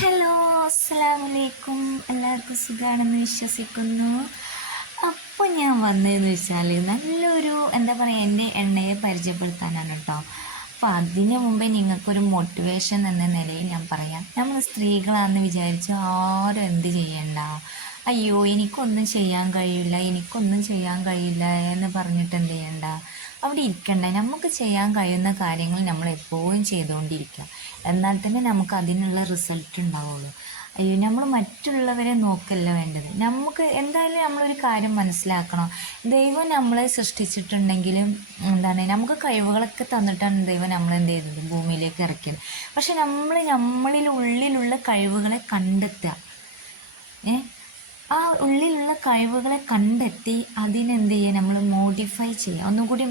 Hello, അസ്സലാമലൈക്കും. എല്ലാവർക്കും സുഖമാണെന്ന് വിശ്വസിക്കുന്നു. അപ്പോൾ ഞാൻ വന്നതെന്ന് വെച്ചാൽ നല്ലൊരു എന്താ പറയുക, എൻ്റെ എണ്ണയെ പരിചയപ്പെടുത്താനാണ് കേട്ടോ. അപ്പോൾ അതിന് മുമ്പേ നിങ്ങൾക്കൊരു മോട്ടിവേഷൻ എന്ന നിലയിൽ ഞാൻ പറയാം. നമ്മൾ സ്ത്രീകളാണെന്ന് വിചാരിച്ച് ആരും എന്ത് ചെയ്യണ്ട, അയ്യോ എനിക്കൊന്നും ചെയ്യാൻ കഴിയില്ല, എനിക്കൊന്നും ചെയ്യാൻ കഴിയില്ല എന്ന് പറഞ്ഞിട്ട് എന്ത് ചെയ്യണ്ട, അവിടെ ഇരിക്കണ്ട. നമുക്ക് ചെയ്യാൻ കഴിയുന്ന കാര്യങ്ങൾ നമ്മൾ എപ്പോഴും ചെയ്തുകൊണ്ടിരിക്കുക. എന്നാൽ തന്നെ നമുക്ക് അതിനുള്ള റിസൾട്ട് ഉണ്ടാവുള്ളൂ. അയ്യോ നമ്മൾ മറ്റുള്ളവരെ നോക്കല്ല വേണ്ടത്. നമുക്ക് എന്തായാലും നമ്മളൊരു കാര്യം മനസ്സിലാക്കണം. ദൈവം നമ്മളെ സൃഷ്ടിച്ചിട്ടുണ്ടെങ്കിലും എന്താണ്, നമുക്ക് കഴിവുകളൊക്കെ തന്നിട്ടാണ് ദൈവം നമ്മളെന്ത് ചെയ്തത്, ഭൂമിയിലേക്ക് ഇറക്കിയത്. പക്ഷെ നമ്മളിൽ ഉള്ളിലുള്ള കഴിവുകളെ കണ്ടെത്തുക. ആ ഉള്ളിലുള്ള കഴിവുകളെ കണ്ടെത്തി അതിനെന്ത് ചെയ്യുക, നമ്മൾ മോഡിഫൈ ചെയ്യുക. ഒന്നുകൂടി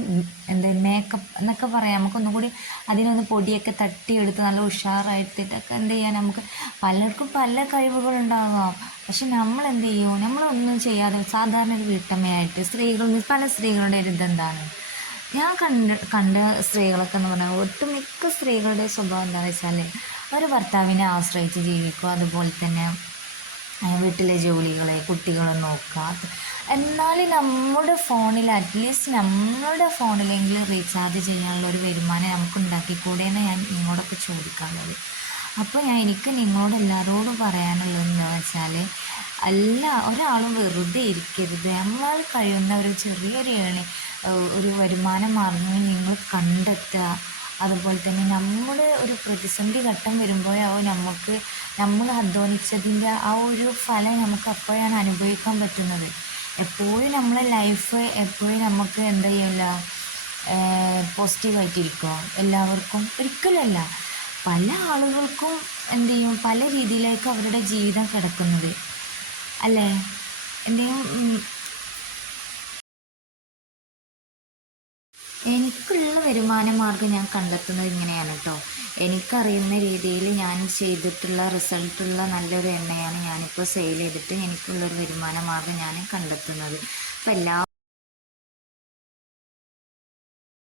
എന്താ മേക്കപ്പ് എന്നൊക്കെ പറയാം. നമുക്കൊന്നുകൂടി അതിനൊന്ന് പൊടിയൊക്കെ തട്ടിയെടുത്ത് നല്ല ഉഷാറായിട്ടിട്ടൊക്കെ എന്ത് ചെയ്യാൻ, നമുക്ക് പലർക്കും പല കഴിവുകളുണ്ടാകാം. പക്ഷെ നമ്മൾ എന്ത് ചെയ്യും, നമ്മളൊന്നും ചെയ്യാതെ സാധാരണ ഒരു വീട്ടമ്മയായിട്ട് പല സ്ത്രീകളുടെ ഒരു ഇതെന്താണ്, ഞാൻ കണ്ട സ്ത്രീകളൊക്കെ എന്ന് പറഞ്ഞാൽ ഒട്ടുമിക്ക സ്ത്രീകളുടെ സ്വഭാവം എന്താണെന്ന് വെച്ചാൽ ഒരു ഭർത്താവിനെ ആശ്രയിച്ച് ജീവിക്കുക. അതുപോലെ തന്നെ വീട്ടിലെ ജോലികളെ കുട്ടികളെ നോക്കുക. എന്നാൽ നമ്മുടെ ഫോണിൽ അറ്റ്ലീസ്റ്റ് നമ്മളുടെ ഫോണിലെങ്കിലും റീചാർജ് ചെയ്യാനുള്ള ഒരു വരുമാനം നമുക്ക് ഉണ്ടാക്കിക്കൂടെ എന്ന് ഞാൻ നിങ്ങളോടൊക്കെ ചോദിക്കാനുള്ളത്. അപ്പോൾ എനിക്ക് നിങ്ങളോട് എല്ലാവരോടും പറയാനുള്ളത് എന്താണെന്ന് വെച്ചാൽ, ഒരാളും വെറുതെ ഇരിക്കരുത്. നമ്മളാൽ കഴിയുന്ന ഒരു ചെറിയൊരു ഒരു വരുമാന മാർഗ്ഗങ്ങൾ നിങ്ങൾ കണ്ടെത്തുക. അതുപോലെ തന്നെ നമ്മുടെ ഒരു പ്രതിസന്ധി ഘട്ടം വരുമ്പോഴാവും നമ്മൾ അധ്വാനിച്ചതിൻ്റെ ആ ഒരു ഫലം നമുക്ക് അപ്പോഴാണ് അനുഭവിക്കാൻ പറ്റുന്നത്. എപ്പോഴും നമ്മളെ ലൈഫ് എപ്പോഴും നമുക്ക് എന്താ ചെയ്യില്ല, പോസിറ്റീവായിട്ടിരിക്കുക എല്ലാവർക്കും ഒരിക്കലുമല്ല. പല ആളുകൾക്കും എന്ത് ചെയ്യും, പല രീതിയിലേക്ക് അവരുടെ ജീവിതം കിടക്കുന്നത് അല്ലേ. എന്തെങ്കിലും എനിക്കുള്ള വരുമാന മാർഗ്ഗം ഞാൻ കണ്ടെത്തുന്നത് ഇങ്ങനെയാണ് കേട്ടോ. എനിക്കറിയുന്ന രീതിയിൽ ഞാൻ ചെയ്തിട്ടുള്ള റിസൾട്ടുള്ള നല്ലൊരു എണ്ണയാണ് ഞാനിപ്പോൾ സെയിൽ ചെയ്തിട്ട് എനിക്കുള്ളൊരു വരുമാന മാർഗ്ഗം ഞാൻ കണ്ടെത്തുന്നത്. അപ്പോൾ